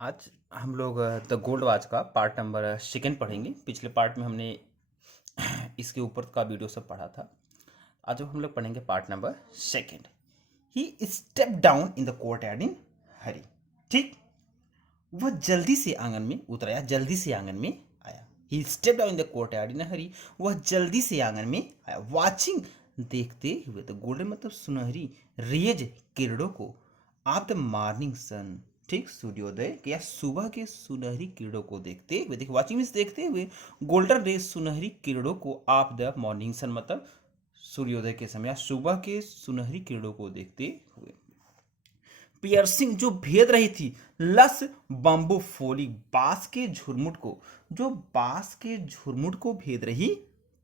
आज हम लोग द गोल्ड वॉच का पार्ट नंबर सेकेंड पढ़ेंगे। पिछले पार्ट में हमने इसके ऊपर का वीडियो सब पढ़ा था। आज हम लोग पढ़ेंगे part number second. He step down in the courtyard in hurry. ठीक, वह जल्दी से आंगन में उतराया, जल्दी से आंगन में आया। He step down in the courtyard in hurry, वह जल्दी से आंगन में आया। वॉचिंग, देखते हुए। तो गोल्डन मतलब सुनहरी, रेज किरणों को, आप द मॉर्निंग सन, ठीक, सूर्योदय या सुबह के सुनहरी किरणों को देखते हुए। देखिए वॉचिंग मीन्स देखते हुए, गोल्डन रेज सुनहरी किरणों को, आप द मॉर्निंग सन मतलब सूर्योदय के समय या सुबह के सुनहरी किरणों को देखते हुए। पियर्सिंग, जो भेद रही थी। लस, बम्बू फोली, बांस के झुरमुट को, जो बांस के झुरमुट को भेद रही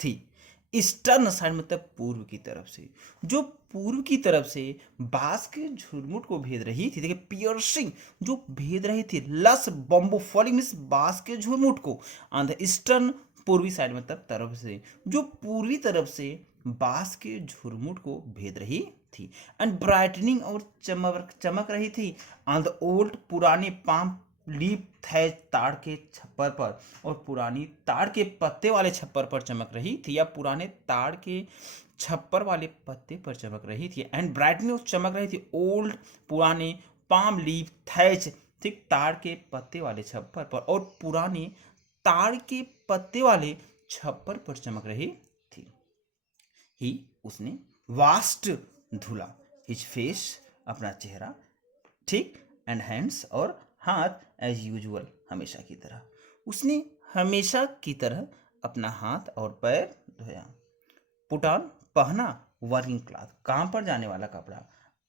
थी। ईस्टर्न साइड मतलब पूर्व की तरफ से, जो पूर्व की तरफ से बांस के झुरमुट को भेद रही थी। देखिए पियर्सिंग, जो भेद रही थी। लस, बम्बू फोली मीन्स बांस के झुरमुट को। ऑन द ईस्टर्न, पूर्वी साइड मतलब तरफ से, जो पूर्वी तरफ से बांस के झुरमुट को भेद रही थी। एंड ब्राइटनिंग, और चमक चमक रही थी। ऑन द ओल्ड, पुराने पाम लीफ थैच, ताड़ के छप्पर पर, और पुरानी ताड़ के पत्ते वाले छप्पर पर चमक रही थी, या पुराने ताड़ के छप्पर वाले पत्ते पर चमक रही थी। एंड ब्राइटनिंग, चमक रही थी। ओल्ड, पुराने पाम लीफ थैच, ठीक, ताड़ के पत्ते वाले छप्पर पर, और पुराने ताड़ के पत्ते वाले छप्पर पर चमक रही थी। ही, उसने, वास्ट, धुला, हिज फेस, अपना चेहरा, ठीक, एंड हैंड्स, और हाथ, एज यूजुअल, हमेशा की तरह। उसने हमेशा की तरह अपना हाथ और पैर धोया। पुट ऑन, पहना। वर्किंग क्लॉथ, काम पर जाने वाला कपड़ा,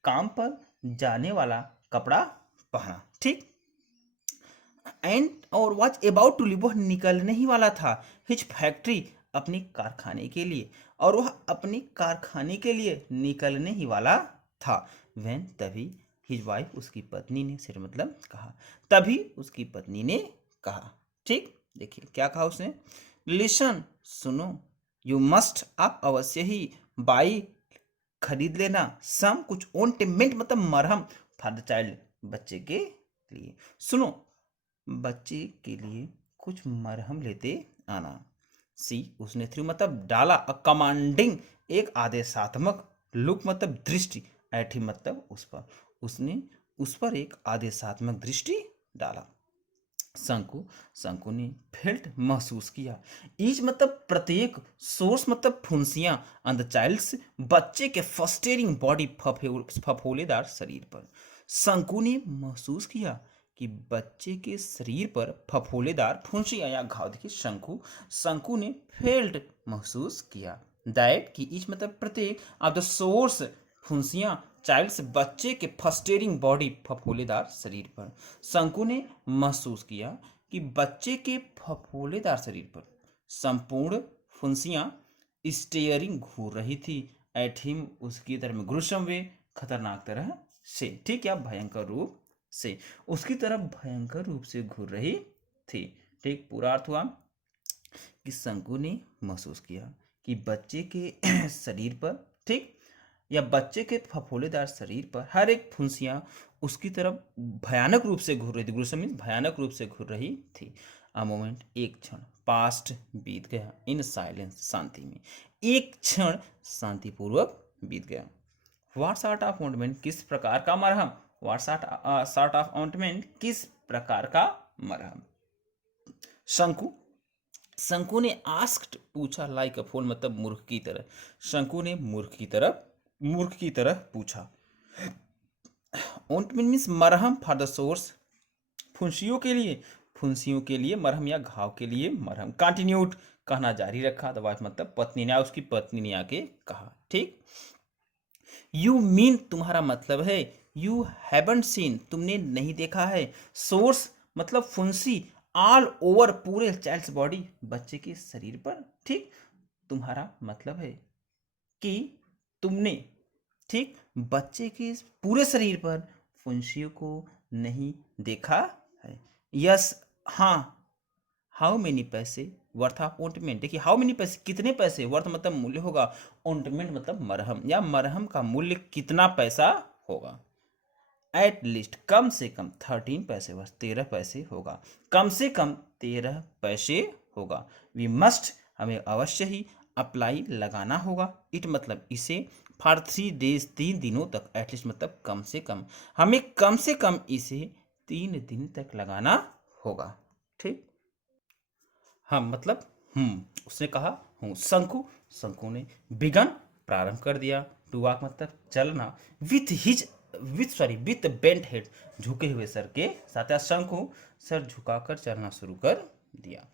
काम पर जाने वाला कपड़ा पहना, ठीक। एंड, और वॉज अबाउट टू लीव, वह निकलने ही वाला था। हिज फैक्ट्री, अपने कारखाने के लिए, और वह अपने कारखाने के लिए निकलने ही वाला था। वेन, तभी, हिज वाइफ, उसकी पत्नी ने, सिर मतलब कहा, तभी उसकी पत्नी ने कहा, ठीक। देखिए क्या कहा उसने। लिसन, सुनो। यू मस्ट, आप अवश्य ही। बाई, खरीद लेना। सम, कुछ। ओंटेमेंट मतलब मरहम। फॉर द चाइल्ड, बच्चे के लिए। सुनो, बच्चे के लिए कुछ मरहम लेते आना। सी, उसने थ्रू मतलब डाला। अ कमांडिंग, एक आदेशात्मक। लुक मतलब दृष्टि। एट हिम मतलब उस पर, उसने उस पर एक आदेशात्मक दृष्टि डाला। शंकु, शंकु ने फेल्ट, महसूस किया। ईच मतलब प्रत्येक। सोर्स मतलब फुंसियां। ऑन द चाइल्ड्स, बच्चे के फस्टेरिंग बॉडी, फफोलेदार शरीर पर। शंकु ने महसूस किया कि बच्चे के शरीर पर फफोलेदार फुंसियां या घाव। देखिए शंकु, शंकु ने फेल्ट, महसूस किया। दैट, की ईच मतलब प्रत्येक। ऑफ द सोर्स, फुंसियां, चाइल्ड्स, बच्चे के फस्टेरिंग बॉडी, फफोलेदार शरीर पर। शंकु ने महसूस किया कि बच्चे के फफोलेदार शरीर पर संपूर्ण फुंसियां स्टेयरिंग, घूर रही थी। एट हिम, उसकी तरफ में, ग्रुसम वे, खतरनाक तरह से, ठीक, या भयंकर रूप से, उसकी तरफ भयंकर रूप से घूर रही थी, ठीक। पूरा अर्थ हुआ कि शंकु ने महसूस किया कि बच्चे के शरीर पर, ठीक, या बच्चे के फफोलेदार शरीर पर हर एक फुंसियां उसकी तरफ भयानक रूप से घूर रही थी। ग्रुसम मीन्स भयानक रूप से घूर रही थी। अ मोमेंट, एक क्षण। पास्ट, बीत गया। इन साइलेंस, शांति में। एक क्षण शांतिपूर्वक बीत गया। व्हाट सॉर्ट ऑफ ऑइंटमेंट, किस प्रकार का मरहम। व्हाट सॉर्ट ऑफ ऑइंटमेंट, किस प्रकार का मरहम। शंकु, शंकु ने आस्क्ड, पूछा। लाइक अ फूल मतलब मूर्ख की तरह। शंकु ने मूर्ख की तरह पूछा। ऑइंटमेंट मीन्स मरहम। फॉर द सोर्स, फुंसियों के लिए, फुंसियों के लिए मरहम या घाव के लिए मरहम। कंटिन्यूड, कहना जारी रखा। द वाइफ मतलब पत्नी ने, उसकी पत्नी ने आके कहा, ठीक। यू मीन, तुम्हारा मतलब है। यू हैवंट सीन, तुमने नहीं देखा है। सोर्स मतलब फुंसी। ऑल ओवर, पूरे चाइल्ड्स बॉडी, बच्चे के शरीर पर, ठीक। तुम्हारा मतलब है कि तुमने, ठीक, बच्चे के पूरे शरीर पर फुंसियों को नहीं देखा है। यस, हाँ। हाउ मेनी पैसे, वर्थ ऑफ ऑइंटमेंट। देखिए हाउ मेनी पैसे, कितने पैसे। वर्थ मतलब मूल्य होगा। ऑइंटमेंट मतलब मरहम, या मरहम का मूल्य कितना पैसा होगा। एट लीस्ट कम से कम 13 पैसे वर्थ 13 पैसे होगा, कम से कम 13 पैसे होगा। वी मस्ट हमें अवश्य ही अप्लाई लगाना होगा, इट मतलब इसे फॉर 3 डेज 3 दिनों तक, एटलीस्ट मतलब कम से कम, हमें कम से कम इसे 3 दिन तक लगाना होगा। ठीक, हाँ मतलब उसने कहा हूँ, शंकु ने बिगन प्रारंभ कर दिया, टू वॉक मतलब चलना, विथ बेंट हेड झुके हुए सर के साथ, शंकु सर झुकाकर चलना शुरू कर दिया।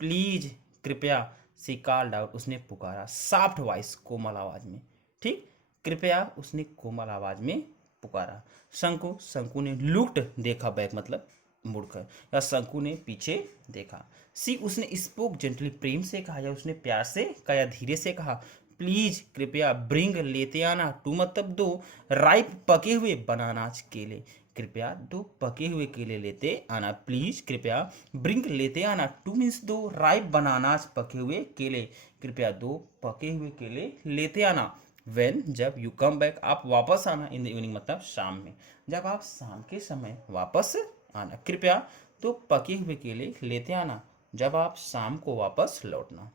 प्लीज कृपया, सी कॉल्ड आउट उसने पुकारा, सॉफ्ट वॉइस कोमल आवाज में। ठीक, कृपया उसने कोमल आवाज में पुकारा। शंकु ने लुक्ड देखा बैक मतलब मुड़कर, या शंकु ने पीछे देखा। सी उसने स्पोक जेंटली प्रेम से कहा, या उसने प्यार से कहा या धीरे से कहा, प्लीज कृपया, ब्रिंग लेते आना, टू मतलब दो, राइप पके हुए बनानाज केले, कृपया 2 पके हुए केले लेते आना, प्लीज कृपया, ब्रिंग लेते आना, 2 मीन्स 2 राइप बनानाज पके हुए केले, कृपया 2 पके हुए केले लेते आना। वेन जब यू कम बैक आप वापस आना, इन द इवनिंग मतलब शाम में, जब आप शाम के समय वापस आना, कृपया 2 पके हुए केले लेते आना, जब आप शाम को वापस लौटना।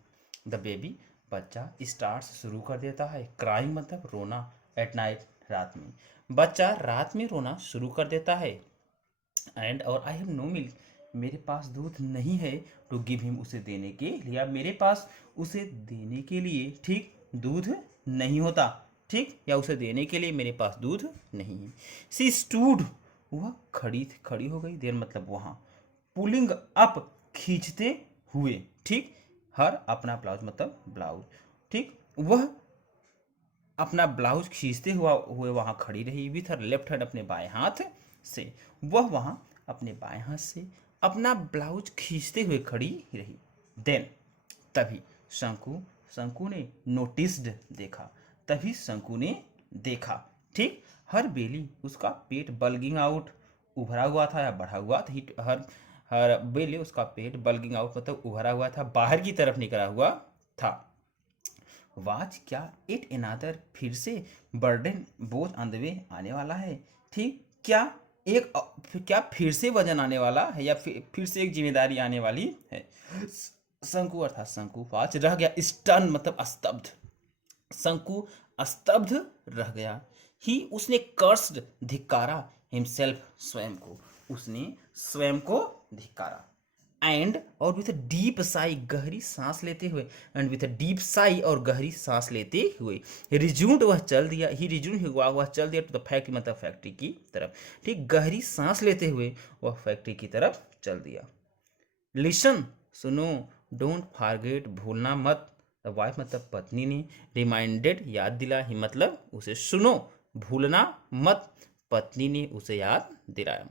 द बेबी बच्चा स्टार्ट शुरू कर देता है, क्राइंग मतलब रोना, एट नाइट रात में, बच्चा रात में रोना शुरू कर देता है। एंड और आई हैव नो मिल्क मेरे पास दूध नहीं है, टू गिव हिम उसे देने के लिए, या मेरे पास उसे देने के लिए, ठीक, दूध नहीं होता, ठीक, या उसे देने के लिए मेरे पास दूध नहीं है। सी स्टूड वह खड़ी हो गई, देर मतलब वहाँ, पुलिंग अप खींचते हुए, ठीक, हर अपना ब्लाउज मतलब ब्लाउज, ठीक, वह अपना ब्लाउज खींचते हुए वहां खड़ी रही, विथ हर लेफ्ट हैंड अपने बाएं हाथ से, वह वहां अपने बाएं हाथ से अपना ब्लाउज खींचते हुए खड़ी रही। देन तभी शंकु शंकु ने नोटिस्ड देखा, तभी शंकु ने देखा, ठीक, हर बेली उसका पेट बल्गिंग आउट उभरा हुआ था या बढ़ा हुआ था, हर हर बेली उसका पेट बल्गिंग आउट मतलब उभरा हुआ था, बाहर की तरफ निकला हुआ था। वाच क्या इट अनदर फिर से बर्डन बोझ ऑन द वे आने वाला है, ठीक, क्या फिर से वजन आने वाला है, या फिर से एक जिम्मेदारी आने वाली है। शंकु अर्थात शंकु वाच रह गया, स्टन मतलब स्तब्ध, शंकु स्तब्ध रह गया। ही उसने कर्स्ड धिक्कारा, हिमसेल्फ स्वयं को, उसने स्वयं को धिक्कारा। एंड और विथ डीप साई गहरी सांस लेते हुए, एंड विथ डीप साई और गहरी सांस लेते हुए, रिज्यूम्ड वह चल दिया, ही रिज्यूम हुआ वह चल दिया टू द फैक्ट्री मतलब फैक्ट्री की तरफ, ठीक, गहरी सांस लेते हुए वह फैक्ट्री की तरफ चल दिया। लिसन सुनो, डोंट फॉरगेट भूलना मत, वाइफ मतलब पत्नी ने, रिमाइंडेड याद दिला, ही मतलब उसे सुनो, भूलना मत, पत्नी ने उसे याद दिलाया।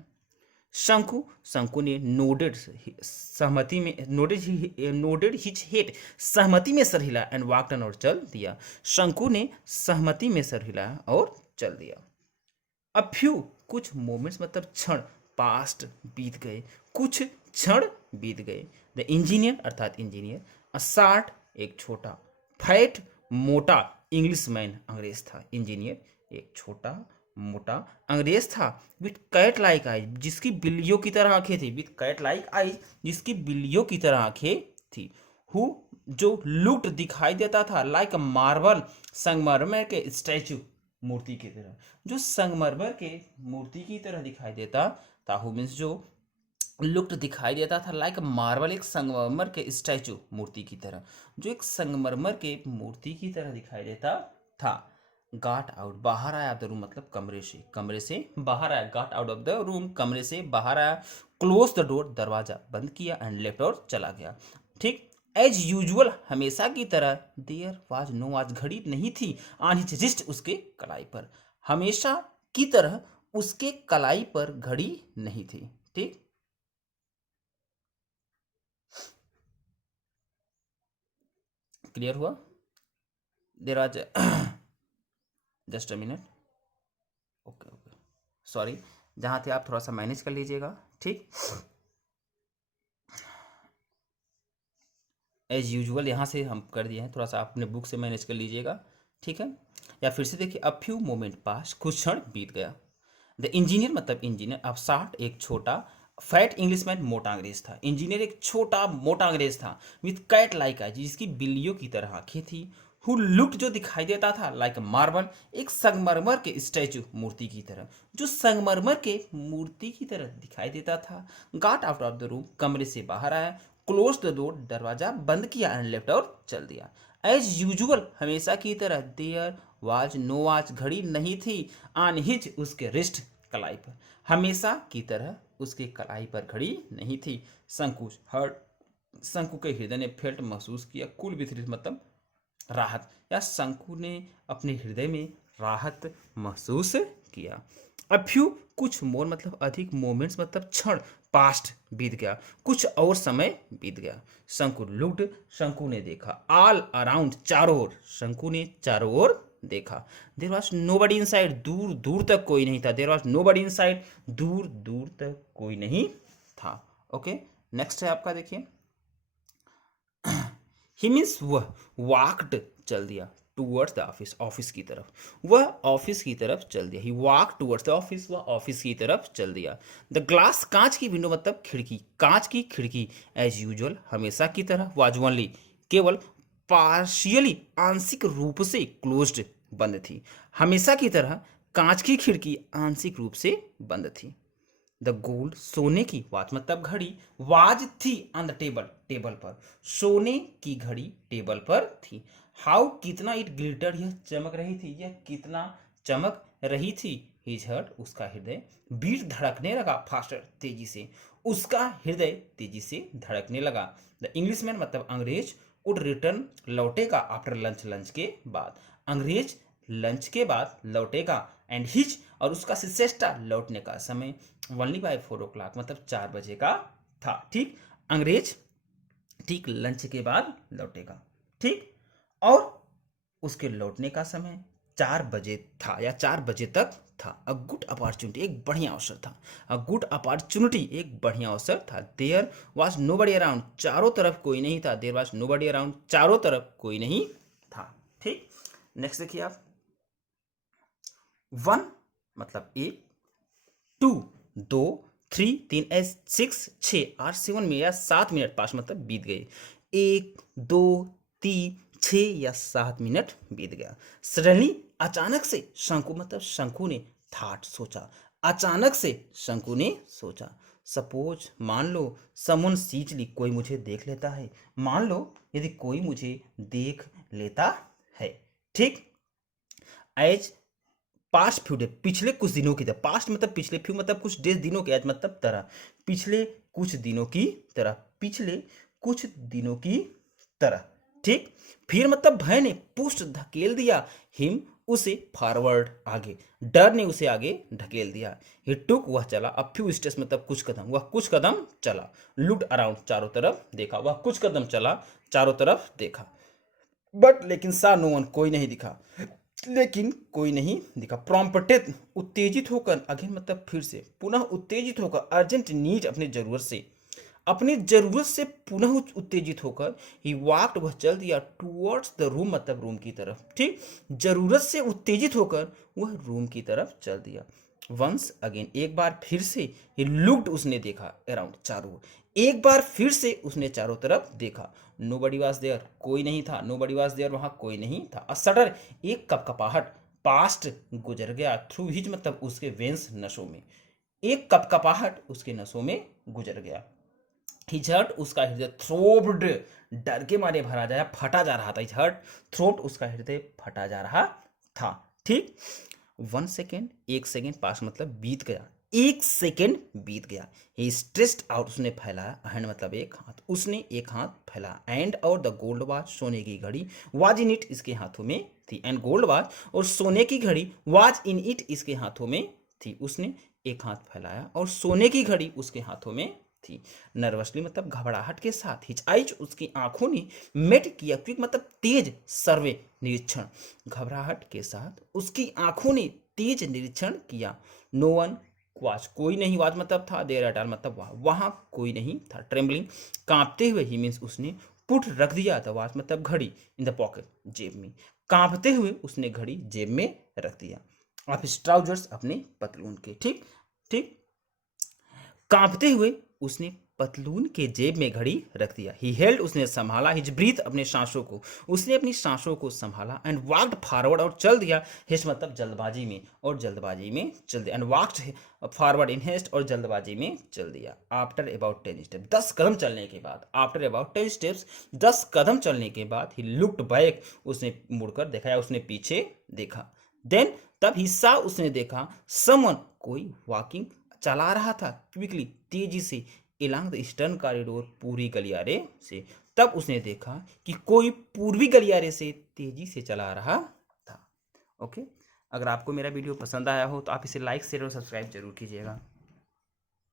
शंकु ने नोडेड सहमति में नोडेड हिज हेड सहमति में सर हिला, एंड वॉकड और चल दिया। शंकु ने सहमति में सर हिलाया और चल दिया। अ फ्यू कुछ मोमेंट्स मतलब क्षण, पास्ट बीत गए, कुछ क्षण बीत गए। द इंजीनियर अर्थात इंजीनियर, अ शार्ट एक छोटा, फैट मोटा इंग्लिश मैन अंग्रेज था, इंजीनियर एक छोटा मोटा अंग्रेज था, विथ कैट लाइक आई जिसकी बिल्लियों की तरह आंखें थी, विथ कैट लाइक आई जिसकी बिल्लियों की तरह आंखें थी। हु जो लुक्ड दिखाई देता था, लाइक मार्बल संगमरमर के स्टैचू मूर्ति की तरह, जो संगमरमर के मूर्ति की तरह दिखाई देता था, हु मीन्स जो लुक्ड दिखाई देता था, लाइक मार्बल एक संगमरमर के स्टैचू मूर्ति की तरह, जो एक संगमरमर के मूर्ति की तरह दिखाई देता था। गाट आउट बाहर आया, द रूम मतलब कमरे से बाहर आया, गाट आउट ऑफ द रूम कमरे से बाहर आया, क्लोज द डोर दरवाजा बंद किया, एंड लेफ्ट और चला गया, ठीक। एज यूजुअल हमेशा की तरह, देयर वाज नो आज घड़ी नहीं थी, ऑन हिज रिस्ट उसके कलाई पर, हमेशा की तरह उसके कलाई पर घड़ी नहीं थी, ठीक। क्लियर हुआ? देर आज just a minute, okay okay, sorry, जहाँ थे आप थोड़ा सा मैनेज कर लीजिएगा, ठीक। एज यूजुअल यहाँ से हम कर दिए हैं, थोड़ा सा अपने बुक से मैनेज कर लीजिएगा, ठीक है। या फिर से देखिए, अ फ्यू मोमेंट पास कुछ क्षण बीत गया। द इंजीनियर मतलब इंजीनियर, अब शार्ट एक छोटा, फैट इंग्लिशमैन मोटा अंग्रेज था। इंजीनियर एक छोटा मोटा अंग्रेज था, विथ कैट लाइक आई, जिसकी बिल्लियों की तरह आंखें थी। हु लुक्ड जो दिखाई देता था, लाइक मार्बल, एक संगमरमर के स्टैचू, मूर्ति की तरह, जो संगमरमर के मूर्ति की तरह दिखाई देता था। Got out of the room, कमरे से बाहर आया, क्लोज द डोर, दरवाजा बंद किया, एंड लेफ्ट और चल दिया। एज यूजुअल, हमेशा की तरह, देयर वाज नो वॉच, घड़ी नहीं थी, ऑन हिज, उसके रिस्ट, कलाई पर। हमेशा की तरह उसके कलाई पर घड़ी नहीं थी। संकुच हर्ट, शंकु के हृदय ने फेल्ट महसूस किया, कुल विथ मतलब राहत, या शंकु ने अपने हृदय में राहत महसूस किया। अफ्यू, कुछ मोर मतलब अधिक, मोमेंट्स मतलब क्षण, पास्ट बीत गया, कुछ और समय बीत गया। शंकु लुक्ड, शंकु ने देखा, ऑल अराउंड, चारों ओर, शंकु ने चारों ओर देखा। There was nobody inside, दूर दूर तक कोई नहीं था। There was nobody inside, दूर दूर तक कोई नहीं था। ओके, नेक्स्ट है आपका, देखिए, ही मीन्स वह वॉकड, चल दिया, टूवर्ड्स द ऑफिस, ऑफिस की तरफ, वह ऑफिस की तरफ चल दिया। ही वॉक टूवर्ड्स द ऑफिस, वह ऑफिस की तरफ चल दिया। द ग्लास, कांच की विंडो मतलब खिड़की, कांच की खिड़की, एज यूजुअल, हमेशा की तरह, वाज ओनली, केवल पार्शियली, आंशिक रूप से, क्लोज्ड, बंद थी। हमेशा की तरह कांच की खिड़की आंशिक रूप से बंद थी। द गोल्ड, सोने की, वॉच मतलब घड़ी, वाज थी, ऑन द टेबल, टेबल पर, सोने की घड़ी टेबल पर थी। हाउ, कितना, इट ग्लिटर, यह चमक रही थी, यह कितना चमक रही थी। हिज हर्ट, उसका हृदय, बीट, धड़कने लगा, फास्टर, तेजी से, उसका हृदय तेजी से धड़कने लगा। द इंग्लिशमैन मतलब अंग्रेज, वुड रिटर्न, लौटेगा, आफ्टर लंच, लंच के बाद, अंग्रेज लंच के बाद लौटेगा, एंड हिज, और उसका सिसेस्टा, लौटने का समय, ओनली बाय 4 o'clock मतलब 4 बजे का था। ठीक, अंग्रेज ठीक लंच के बाद लौटेगा, ठीक, और उसके लौटने का समय 4 बजे था, या 4 बजे तक था। अ गुड अपॉर्चुनिटी, एक बढ़िया अवसर था। अ गुड अपॉर्चुनिटी, एक बढ़िया अवसर था। There was nobody around, चारों तरफ कोई नहीं था। There was nobody around, चारों तरफ कोई नहीं था। ठीक, नेक्स्ट देखिए आप, 1 मतलब 1, 2 2, 3 3, 6 6, 8 7 में, या 7 मिनट, 5 मतलब बीत गए। 1 2 3 6 या 7 मिनट बीत गया। सडनली, अचानक से, शंकु मतलब शंकु ने, थाट, सोचा, अचानक से शंकु ने सोचा। सपोज, मान लो, समन सीचली, कोई मुझे देख लेता है, मान लो यदि कोई मुझे देख लेता है। ठीक, एज पास्ट फ्यू डे, पिछले कुछ दिनों की तरह, पास्ट मतलब पिछले, फ्यू मतलब कुछ डेज, दिनों के, एज मतलब तरह, पिछले कुछ दिनों की तरह, पिछले कुछ दिनों की तरह। ठीक, फिर मतलब भय ने, पुष्ट, धकेल दिया, हिम, उसे, फॉरवर्ड, आगे, डर ने उसे आगे ढकेल दिया। ही टुक, वह चला, अब फ्यू स्टेप्स मतलब कुछ कदम, वह कुछ कदम चला। लुक्ड अराउंड, चारों तरफ देखा, वह कुछ कदम चला, चारों तरफ देखा। बट लेकिन सा नो वन, कोई नहीं दिखा, लेकिन कोई नहीं दिखा। प्रॉम्प्टेड, उत्तेजित होकर, अगेन मतलब फिर से, पुनः उत्तेजित होकर, अर्जेंट नीड, अपने जरूरत से, अपनी जरूरत से पुनः उत्तेजित होकर, ही वॉक्ड, वह चल दिया, टूवर्ड्स द रूम मतलब रूम की तरफ। ठीक, जरूरत से उत्तेजित होकर वह रूम की तरफ चल दिया। वंस अगेन, एक बार फिर से, ही लुक्ड, उसने देखा, अराउंड, चारों ओर, एक बार फिर से उसने चारों तरफ देखा। नो बडी वॉज देयर, कोई नहीं था। नो बडी वॉज देयर, वहां कोई नहीं था। अ सडर, एक कपकपाहट, पास्ट, गुजर गया, थ्रू हिज मतलब उसके वेंस, नसों में, एक कपकपाहट उसके नसों में गुजर गया। हिज हर्ट, उसका हृदय, थ्रोब्ड, डर के मारे भरा जाया, फटा जा रहा था। हिज हर्ट, थ्रोब्ड, उसका हृदय फटा जा रहा था। ठीक, 1 सेकेंड, 1 सेकेंड, पास मतलब बीत गया, 1 सेकेंड बीत गया। ही स्ट्रेस्ड आउट, उसने फैलाया, हैंड मतलब एक हाथ, उसने एक हाथ फैलाया। एंड, और द गोल्ड वॉच, सोने की घड़ी, वाज इन इट, इसके हाथों में थी। एंड गोल्ड वॉच, और सोने की घड़ी, वाज इन इट, इसके हाथों में थी। उसने एक हाथ फैलाया और सोने की घड़ी उसके हाथों में थी। नर्वसली मतलब घबराहट के साथ, हिच आइज, उसकी आंखों ने, मेट किया, क्विक मतलब तेज, सर्वे, निरीक्षण, घबराहट के साथ उसकी आंखों ने तेज निरीक्षण किया। नो वन वाच, कोई नहीं, वाच मतलब था, देर एट ऑल मतलब वहां, वहां कोई नहीं था। ट्रेम्बलिंग, कांपते हुए, ही मीन्स उसने, पुट, रख दिया था, वाच मतलब घड़ी, इन द पॉकेट, जेब में, कांपते हुए उसने घड़ी जेब में रख दिया। ऑफ हिज ट्राउजर्स, अपने पतलून के। ठीक ठीक। कांपते हुए उसने पतलून के जेब में घड़ी रख दिया। ही हेल्ड, उसने संभाला, हिज ब्रीथ, अपने सांसों को, उसने अपनी सांसों को संभाला। एंड वॉक्ड फॉरवर्ड, और चल दिया। हेस्ट मतलब जल्दबाजी में, और जल्दबाजी में चल दिया। And walked forward in haste, और जल्दबाजी में चल दिया। आफ्टर अबाउट 10 स्टेप, 10 कदम चलने के बाद, आफ्टर अबाउट 10 स्टेप्स, 10 कदम चलने के बाद, ही लुक्ड बैक, उसने मुड़कर देखा या उसने पीछे देखा। देन तब हिस्सा, उसने देखा, समवन, कोई वॉकिंग, चला रहा था, क्विकली, तेजी से, इलांग द ईस्टर्न कॉरिडोर, पूर्वी गलियारे से। तब उसने देखा कि कोई पूर्वी गलियारे से तेजी से चला रहा था। ओके, अगर आपको मेरा वीडियो पसंद आया हो तो आप इसे लाइक शेयर और सब्सक्राइब जरूर कीजिएगा।